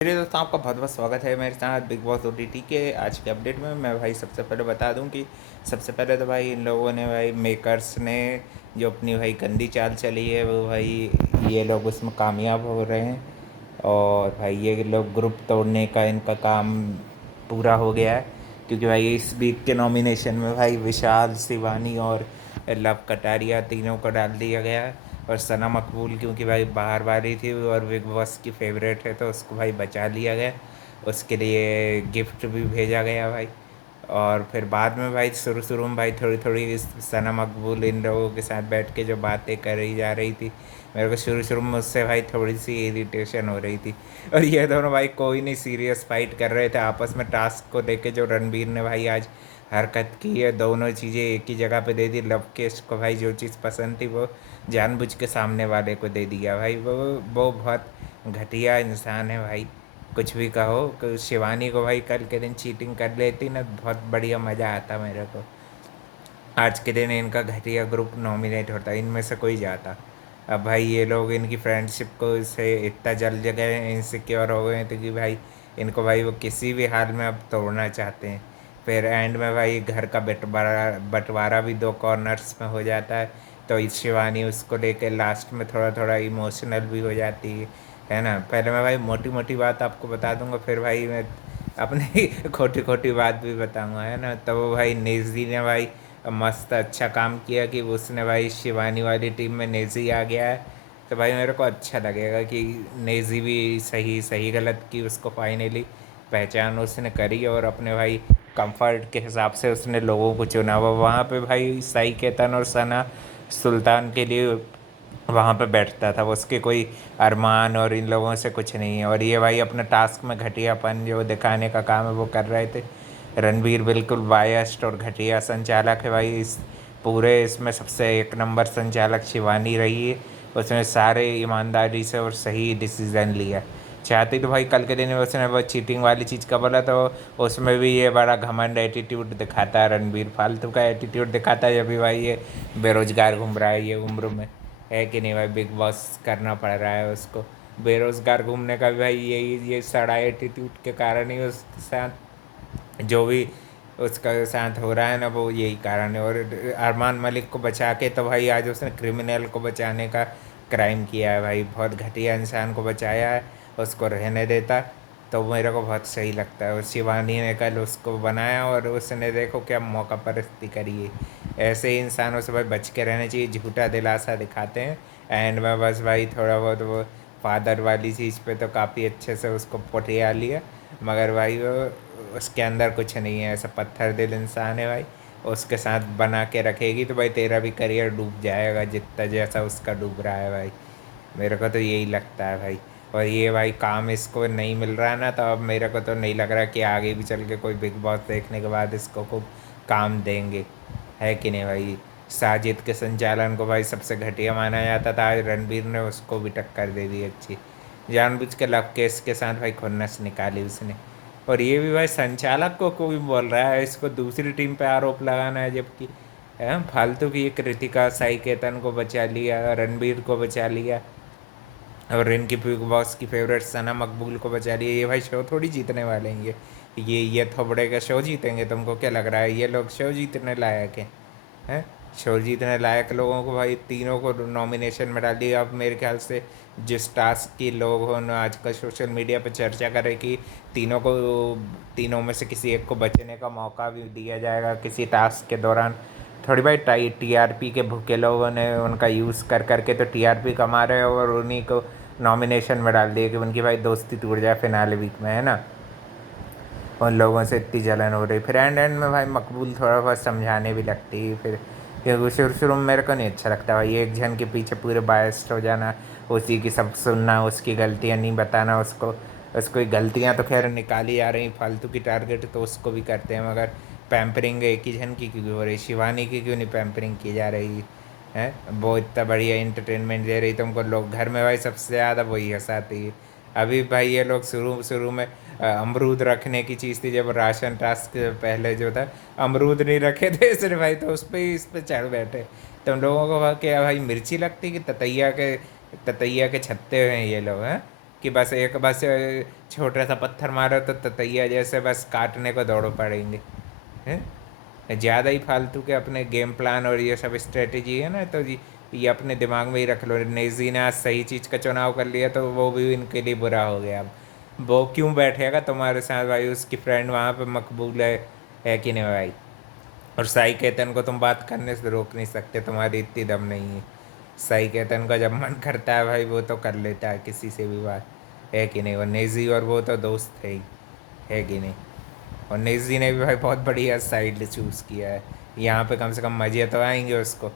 मेरे दोस्तों आपका बहुत बहुत स्वागत है मेरे साथ बिग बॉस ओटीटी के आज के अपडेट में। मैं भाई सबसे पहले बता दूं कि सबसे पहले तो भाई इन लोगों ने भाई मेकर्स ने जो अपनी भाई गंदी चाल चली है वो भाई ये लोग उसमें कामयाब हो रहे हैं। और भाई ये लोग ग्रुप तोड़ने का इनका काम पूरा हो गया है, क्योंकि भाई इस वीक के नॉमिनेशन में भाई विशाल, शिवानी और लव कटारिया तीनों को डाल दिया गया है। और सना मकबूल क्योंकि भाई बाहर वाली थी और बिग बॉस की फेवरेट है तो उसको भाई बचा लिया गया। उसके लिए गिफ्ट भी भेजा गया भाई। और फिर बाद में भाई शुरू शुरू में भाई थोड़ी थोड़ी इस सना मकबूल इन लोगों के साथ बैठ के जो बातें कर रही जा रही थी, मेरे को शुरू शुरू में उससे भाई थोड़ी सी इरिटेशन हो रही थी। और ये दोनों भाई कोई नहीं सीरियस फाइट कर रहे थे आपस में टास्क को लेके। जो रणबीर ने भाई आज हरकत की है, दोनों चीज़ें एक ही जगह पे दे दी। लव केश को भाई जो चीज़ पसंद थी वो जानबूझ के सामने वाले को दे दिया भाई। वो बहुत घटिया इंसान है भाई। कुछ भी कहो शिवानी को भाई कल के दिन चीटिंग कर लेती ना, बहुत बढ़िया मज़ा आता मेरे को। आज के दिन इनका घटिया ग्रुप नॉमिनेट होता, इनमें से कोई जाता। अब भाई ये लोग इनकी फ्रेंडशिप को से इतना जल गए, इनसिक्योर हो गए थे कि भाई इनको भाई वो किसी भी हाल में अब तोड़ना चाहते हैं। फिर एंड में भाई घर का बंटवारा बंटवारा भी दो कॉर्नर्स में हो जाता है। तो इस शिवानी उसको लेके लास्ट में थोड़ा थोड़ा इमोशनल भी हो जाती है ना। पहले मैं भाई मोटी मोटी बात आपको बता दूंगा, फिर भाई मैं अपनी खोटी खोटी बात भी बताऊंगा, है ना। तो वो भाई नेजी ने भाई मस्त अच्छा काम किया कि उसने भाई शिवानी वाली टीम में नेजी आ गया है। तो भाई मेरे को अच्छा लगेगा कि नेजी भी सही सही गलत की उसको फाइनली पहचान उसने करी और अपने भाई कंफर्ट के हिसाब से उसने लोगों को चुना। वो वहाँ पे भाई साई केतन और सना सुल्तान के लिए वहाँ पे बैठता था, वो उसके कोई अरमान और इन लोगों से कुछ नहीं है। और ये भाई अपना टास्क में घटियापन जो दिखाने का काम है वो कर रहे थे। रणबीर बिल्कुल बायस्ड और घटिया संचालक है भाई। इस पूरे इसमें सबसे एक नंबर संचालक शिवानी रही है। उसने सारे ईमानदारी से और सही डिसीज़न लिया। चाहती तो भाई कल के दिन में उसने वो चीटिंग वाली चीज़ का बोला तो उसमें भी ये बड़ा घमंड एटीट्यूड दिखाता है। रणबीर फालतू का एटीट्यूड दिखाता है जब भी भाई ये बेरोजगार घूम रहा है ये उम्र में, है कि नहीं भाई। बिग बॉस करना पड़ रहा है उसको। बेरोजगार घूमने का भी भाई यही ये सड़ा एटीट्यूड के कारण ही उसके साथ जो भी उसका साथ हो रहा है ना वो यही कारण है। और अरमान मलिक को बचा के तो भाई आज उसने क्रिमिनल को बचाने का क्राइम किया है भाई। बहुत घटिया इंसान को बचाया है, उसको रहने देता तो मेरे को बहुत सही लगता है। और शिवानी ने कल उसको बनाया और उसने देखो क्या मौका परस्ती करी है। ऐसे ही इंसानों से भाई बच के रहना चाहिए, झूठा दिलासा दिखाते हैं। एंड में बस भाई थोड़ा बहुत वो फादर वाली चीज़ पे तो काफ़ी अच्छे से उसको पोटिया लिया, मगर भाई वो उसके अंदर कुछ नहीं है। ऐसा पत्थर दिल इंसान है भाई। उसके साथ बना के रखेगी तो भाई तेरा भी करियर डूब जाएगा जितना जैसा उसका डूब रहा है भाई। मेरे को तो यही लगता है भाई। और ये भाई काम इसको नहीं मिल रहा है ना, तो अब मेरे को तो नहीं लग रहा कि आगे भी चल के कोई बिग बॉस देखने के बाद इसको खूब काम देंगे, है कि नहीं भाई। साजिद के संचालन को भाई सबसे घटिया माना जाता था, आज रणबीर ने उसको भी टक्कर दे दी अच्छी। जानबूझ के लव केस के साथ भाई खुन्नस निकाली उसने। और ये भी भाई संचालक को कोई बोल रहा है इसको दूसरी टीम पे आरोप लगाना है, जबकि है फालतू की। एक कृतिका साई केतन को बचा लिया, रणबीर को बचा लिया और इनकी बिग बॉस की फेवरेट सना मकबूल को बचा लिया। ये भाई शो थोड़ी जीतने वाले हैं ये थोबड़े का शो जीतेंगे? तुमको क्या लग रहा है ये लोग शो जीतने लायक हैं? शो जीतने लायक लोगों को भाई तीनों को नॉमिनेशन में डाल दिया। अब मेरे ख्याल से जिस टास्क की लोगों ने आजकल सोशल मीडिया पर चर्चा करे कि तीनों को तीनों में से किसी एक को बचने का मौका भी दिया जाएगा किसी टास्क के दौरान। थोड़ी भाई टीआरपी के भूखे लोगों ने उनका यूज़ कर करके तो टीआरपी कमा रहे हैं और उन्हीं को नॉमिनेशन में डाल दिया कि उनकी भाई दोस्ती टूट जाए फिनाले वीक में, है ना। उन लोगों से इतनी जलन हो रही, फिर एंड एंड में भाई मकबूल थोड़ा बहुत समझाने भी लगती है। फिर क्योंकि शुरू शुरू में मेरे को नहीं अच्छा लगता भाई एक जन के पीछे पूरे बायस्ड हो जाना, उसी की सब सुनना, उसकी गलतियाँ नहीं बताना उसको। उसको गलतियाँ तो खैर निकाली आ रही, फालतू की टारगेट तो उसको भी करते हैं, मगर पैम्परिंग एक ही जन की क्यों हो रही? शिवानी की क्यों नहीं पैम्परिंग की जा रही है? वो इतना बढ़िया इंटरटेनमेंट दे रही तुमको, लोग घर में भाई सबसे ज़्यादा वही हंसाती है। अभी भाई ये लोग शुरू शुरू में अमरूद रखने की चीज़ थी, जब राशन टास्क पहले जो था अमरूद नहीं रखे थे सिर्फ भाई, तो उस पर ही इस पर चढ़ बैठे। तो उन लोगों को क्या भाई मिर्ची लगती कि ततैया के छत्ते हुए हैं ये लोग हैं? कि बस एक बस छोटा सा पत्थर मारो तो ततैया जैसे बस काटने को दौड़ो पड़ेंगे हैं। ज़्यादा ही फालतू के अपने गेम प्लान और ये सब स्ट्रेटेजी है ना, तो ये अपने दिमाग में ही रख लो। नेजी ने आज सही चीज़ का चुनाव कर लिया तो वो भी इनके लिए बुरा हो गया। अब वो क्यों बैठेगा तुम्हारे साथ भाई, उसकी फ्रेंड वहाँ पे मकबूल है कि नहीं भाई। और साई केतन को तुम बात करने से रोक नहीं सकते, तुम्हारी इतनी दम नहीं है। साई केतन का जब मन करता है भाई वो तो कर लेता है किसी से भी बात, है कि नहीं। और नेजी और वो तो दोस्त है ही, है कि नहीं। और नेजी ने भी भाई बहुत बढ़िया साइड चूज़ किया है। यहाँ पे कम से कम मज़े तो आएंगे उसको,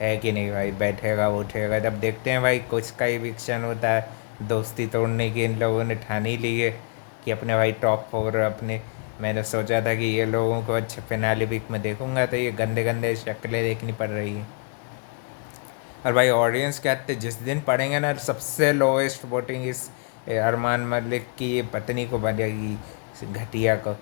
है कि नहीं भाई। बैठेगा उठेगा, जब देखते हैं भाई कुछ का इविक्शन होता है, दोस्ती तोड़ने की इन लोगों ने ठान ही ली है कि अपने भाई टॉप 4 अपने। मैंने सोचा था कि ये लोगों को अच्छे फिनाले वीक में देखूंगा तो ये गंदे गंदे शक्लें देखनी पड़ रही हैं। और भाई ऑडियंस कहते जिस दिन पढ़ेंगे ना सबसे लोएस्ट वोटिंग इस अरमान मलिक की ये पत्नी को बनेगी, इस घटिया को,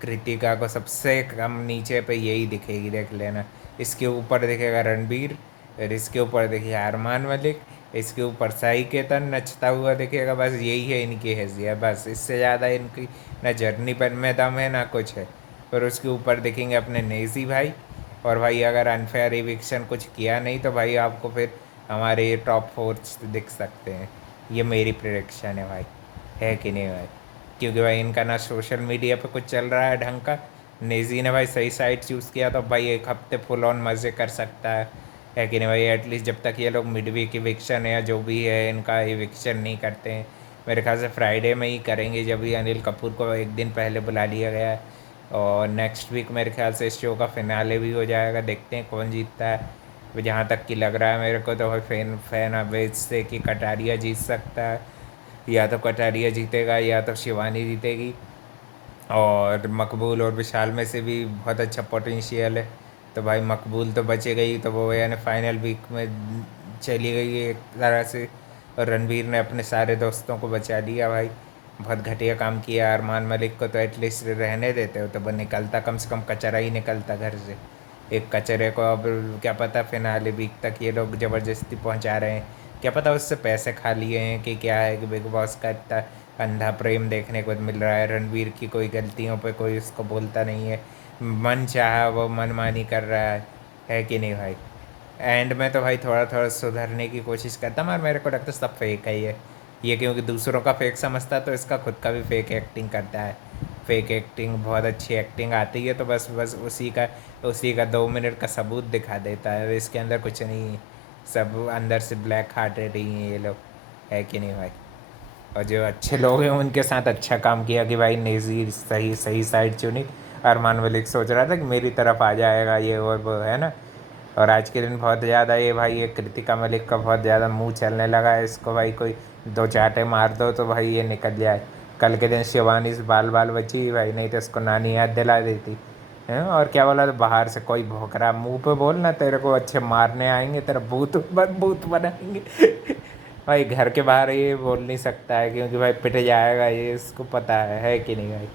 कृतिका को सबसे कम नीचे पे यही दिखेगी, देख लेना। इसके ऊपर दिखेगा रणबीर, और इसके ऊपर दिखेगा अरमान मलिक, इसके ऊपर साई केतन नचता हुआ दिखेगा। बस यही है इनकी हैसियत, बस इससे ज़्यादा इनकी ना जर्नी पर में दम है ना कुछ है। और उसके ऊपर दिखेंगे अपने नेजी भाई। और भाई अगर अनफेयर इविक्शन कुछ किया नहीं तो भाई आपको फिर हमारे ये टॉप 4 दिख सकते हैं। ये मेरी प्रेडिक्शन है भाई, है कि नहीं भाई। क्योंकि भाई इनका ना सोशल मीडिया पे कुछ चल रहा है ढंग का। नेजी ने भाई सही साइड चूज़ किया तो भाई एक हफ्ते फुल ऑन मज़े कर सकता है कि नहीं भाई। एटलीस्ट जब तक ये लोग मिड वीक इविक्शन है या जो भी है इनका इविक्शन नहीं करते हैं, मेरे ख्याल से फ्राइडे में ही करेंगे, जब भी अनिल कपूर को एक दिन पहले बुला लिया गया है। और नेक्स्ट वीक मेरे ख्याल से इस शो का फिनाले भी हो जाएगा, देखते हैं कौन जीतता है। जहाँ तक कि लग रहा है मेरे को तो भाई फैन फैन अवेज से कि कटारिया जीत सकता है। या तो कटारिया जीतेगा या तो शिवानी जीतेगी। और मकबूल और विशाल में से भी बहुत अच्छा पोटेंशियल है। तो भाई मकबूल तो बचेगा ही, तो वो यानी फाइनल वीक में चली गई है एक तरह से। और रणवीर ने अपने सारे दोस्तों को बचा लिया भाई। बहुत घटिया काम किया। अरमान मलिक को तो एटलीस्ट रहने देते हो तो वो निकलता, कम से कम कचरा ही निकलता घर से। एक कचरे को अब क्या पता फिनाले वीक तक ये लोग ज़बरदस्ती पहुंचा रहे हैं, क्या पता उससे पैसे खा लिए हैं कि क्या है कि बिग बॉस का इतना अंधा प्रेम देखने को मिल रहा है। रणवीर की कोई गलतियों पे कोई उसको बोलता नहीं है, मन चाहा वो मनमानी कर रहा है कि नहीं भाई। एंड में तो भाई थोड़ा थोड़ा सुधरने की कोशिश करता, मगर मेरे को लगता है सब फेक है ये क्योंकि दूसरों का फेक समझता है तो इसका खुद का भी फेक एक्टिंग करता है। फेक एक्टिंग, बहुत अच्छी एक्टिंग आती है तो बस बस उसी का 2 मिनट का सबूत दिखा देता है, इसके अंदर कुछ नहीं है। सब अंदर से ब्लैक हार्टेड ही हैं ये लोग, है कि नहीं भाई। और जो अच्छे लोग हैं उनके साथ अच्छा काम किया कि भाई नेजी सही सही साइड चुनी। अरमान मलिक सोच रहा था कि मेरी तरफ आ जाएगा ये और वो, है ना। और आज के दिन बहुत ज़्यादा ये भाई ये कृतिका मलिक का बहुत ज़्यादा मुंह चलने लगा है, इसको भाई कोई दो चाटे मार दो तो भाई ये निकल जाए। कल के दिन शिवानी से बाल बाल बची भाई, नहीं तो इसको नानी याद दिला देती है। और क्या बोला तो बाहर से कोई भौंक रहा, मुँह पे बोलना तेरे को अच्छे मारने आएंगे, तेरा भूत बनाएंगे भाई घर के बाहर ये बोल नहीं सकता है क्योंकि भाई पिट जाएगा, ये इसको पता है कि नहीं भाई।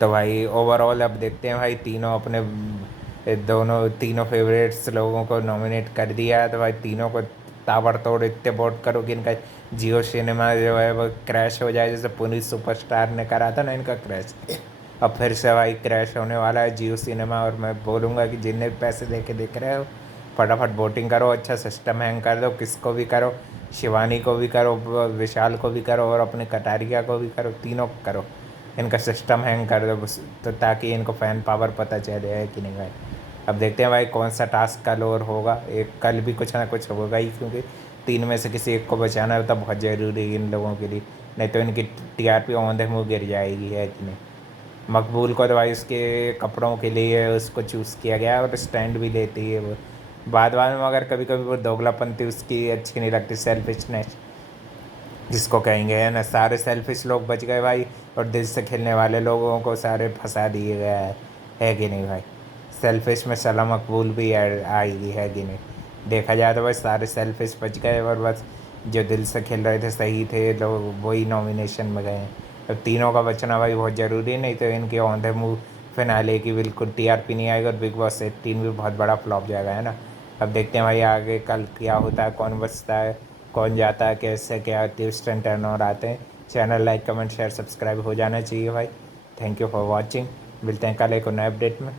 तो भाई ओवरऑल अब देखते हैं भाई तीनों अपने दोनों तीनों फेवरेट्स लोगों को नॉमिनेट कर दिया है तो भाई तीनों को ताबड़तोड़ इतने वोट करो कि इनका जियो सिनेमा जो है वो क्रैश हो जाए, जैसे पुनीत सुपरस्टार ने करा था ना इनका क्रैश। अब फिर से भाई क्रैश होने वाला है जियो सिनेमा। और मैं बोलूँगा कि जितने भी पैसे दे के देख रहे हो फटाफट वोटिंग करो, अच्छा सिस्टम हैंग कर दो, किसको भी करो, शिवानी को भी करो, विशाल को भी करो और अपने कटारिया को भी करो, तीनों को करो। इनका सिस्टम हैंग कर दो बस, तो ताकि इनको फ़ैन पावर पता चले, है कि नहीं भाई। अब देखते हैं भाई कौन सा टास्क कल और होगा, एक कल भी कुछ ना कुछ होगा ही क्योंकि तीन में से किसी एक को बचाना तो बहुत ज़रूरी है इन लोगों के लिए, नहीं तो इनकी टीआरपी औंधे मुँह गिर जाएगी, है कि नहीं। मकबूल को तो भाई उसके कपड़ों के लिए उसको चूज़ किया गया है और स्टैंड भी लेती है वो बाद बाद में, मगर कभी कभी वो दोगलापंती उसकी अच्छी नहीं लगती, सेल्फिशनेस जिसको कहेंगे, है ना। सारे सेल्फिश लोग बच गए भाई और दिल से खेलने वाले लोगों को सारे फंसा दिए गया है कि नहीं भाई। सेल्फिश में सलाम मकबूल भी आएगी, है कि नहीं। देखा जाए तो बस सारे सेल्फिश बच गए और बस जो दिल से खेल रहे थे सही थे लोग वही नॉमिनेशन में गए। अब तीनों का बचना भाई बहुत ज़रूरी है, नहीं तो इनके औंधे मुँह फिनाले की बिल्कुल टीआरपी नहीं आएगी और बिग बॉस 18 भी बहुत बड़ा फ्लॉप जाएगा, है ना। अब देखते हैं भाई आगे कल क्या होता है, कौन बचता है। कौन जाता है, कैसे क्या ट्विस्ट एंड टर्न और आते हैं। Channel like comment share subscribe हो जाना चाहिए भाई। Thank you for watching. मिलते हैं कल एक नए अपडेट में।